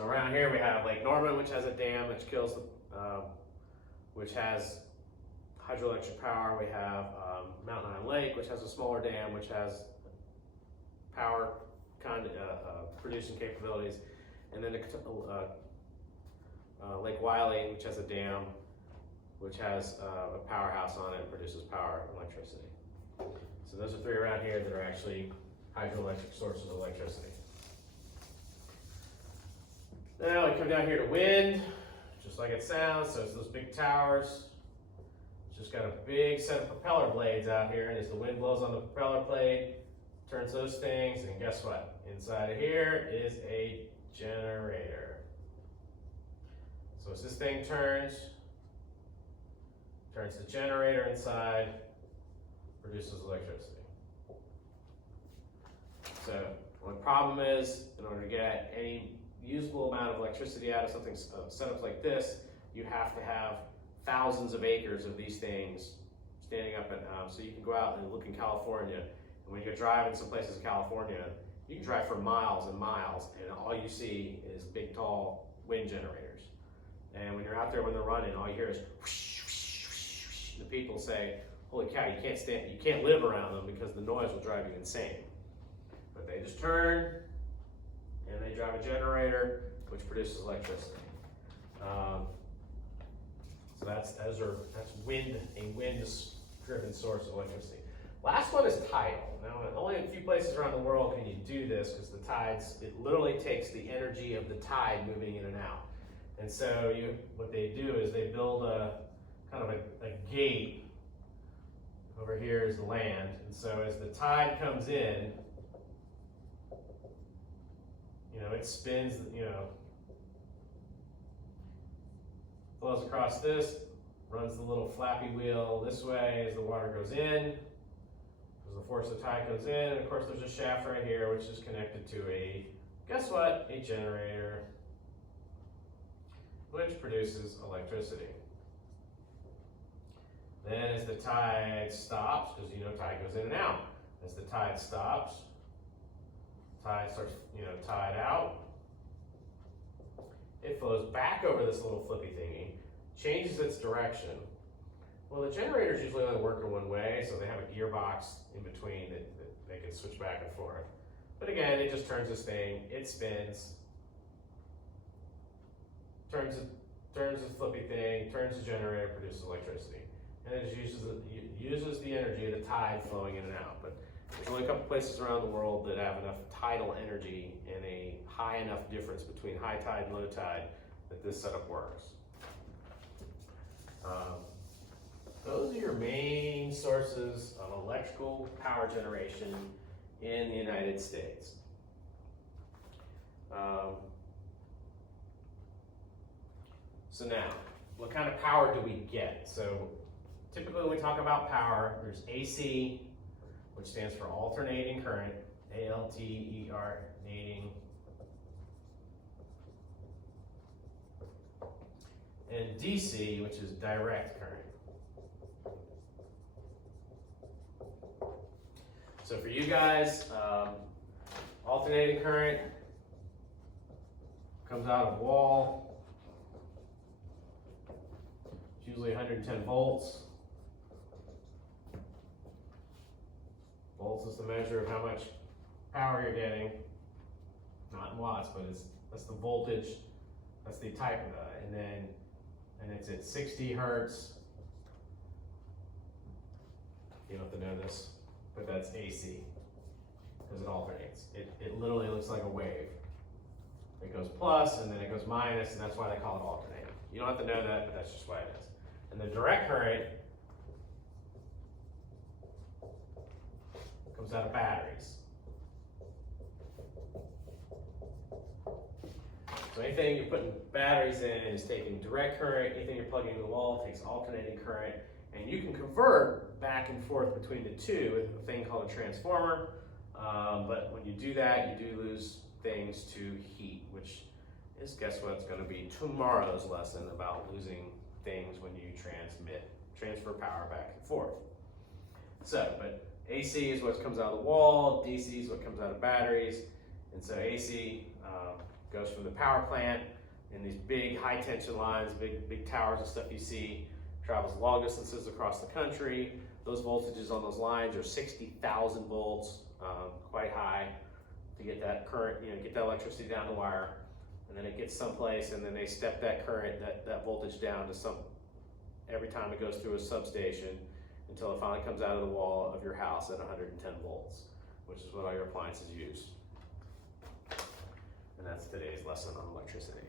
So around here we have Lake Norman, which has a dam which kills which has hydroelectric power. We have Mountain Island Lake, which has a smaller dam, which has power producing capabilities. And then Lake Wylie, which has a dam, which has a powerhouse on it and produces power and electricity. So those are three around here that are actually hydroelectric sources of electricity. Now we come down here to wind, just like it sounds. So it's those big towers. It's just got a big set of propeller blades out here, and as the wind blows on the propeller blade, turns those things, and guess what? Inside of here is a generator. So as this thing turns the generator inside, produces electricity. So the problem is, in order to get any usable amount of electricity out of something setups like this, you have to have thousands of acres of these things standing up. And so you can go out and look in California, and when you're driving some places in California, you can drive for miles and miles, and all you see is big, tall wind generators. And when you're out there when they're running, all you hear is whoosh, whoosh, whoosh, whoosh. The people say, "Holy cow, you can't live around them because the noise will drive you insane." But they just turn, and they drive a generator, which produces electricity. So that's wind, a wind-driven source of electricity. Last one is tidal. Now, only in a few places around the world can you do this because the tides, it literally takes the energy of the tide moving in and out. And so what they do is they build a kind of a gate. Over here is the land. And so as the tide comes in, it spins, flows across this, runs the little flappy wheel this way as the water goes in. As the force of tide goes in, and of course there's a shaft right here which is connected to guess what? A generator, which produces electricity. Then as the tide stops, because tide goes in and out, as the tide stops, tide starts, tide out, it flows back over this little flippy thingy, changes its direction. Well, the generators usually only work in one way, so they have a gearbox in between that they can switch back and forth. But again, it just turns this thing, it spins, turns the flippy thing, turns the generator, produces electricity. And it uses the energy of the tide flowing in and out. But there's only a couple places around the world that have enough tidal energy and a high enough difference between high tide and low tide that this setup works. Those are your main sources of electrical power generation in the United States. So now, what kind of power do we get? So typically when we talk about power, there's AC, which stands for alternating current, alternating, and DC, which is direct current. So for you guys, alternating current comes out of wall. It's usually 110 volts. Volts is the measure of how much power you're getting, not in watts, but that's the voltage, that's the type, and it's at 60 hertz. You don't have to know this, but that's AC, because it alternates. It literally looks like a wave. It goes plus, and then it goes minus, and that's why they call it alternating. You don't have to know that, but that's just why it is. And the direct current comes out of batteries. So anything you're putting batteries in is taking direct current. Anything you're plugging into the wall takes alternating current. And you can convert back and forth between the two with a thing called a transformer. But when you do that, you do lose things to heat, which is, guess what, it's going to be tomorrow's lesson about losing things when you transfer power back and forth. So, but AC is what comes out of the wall, DC is what comes out of batteries, and so AC Goes from the power plant in these big high tension lines, big towers and stuff you see, travels long distances across the country. Those voltages on those lines are 60,000 volts, quite high to get that current, get that electricity down the wire. And then it gets someplace, and then they step that current, that voltage down to every time it goes through a substation until it finally comes out of the wall of your house at 110 volts, which is what all your appliances use. And that's today's lesson on electricity.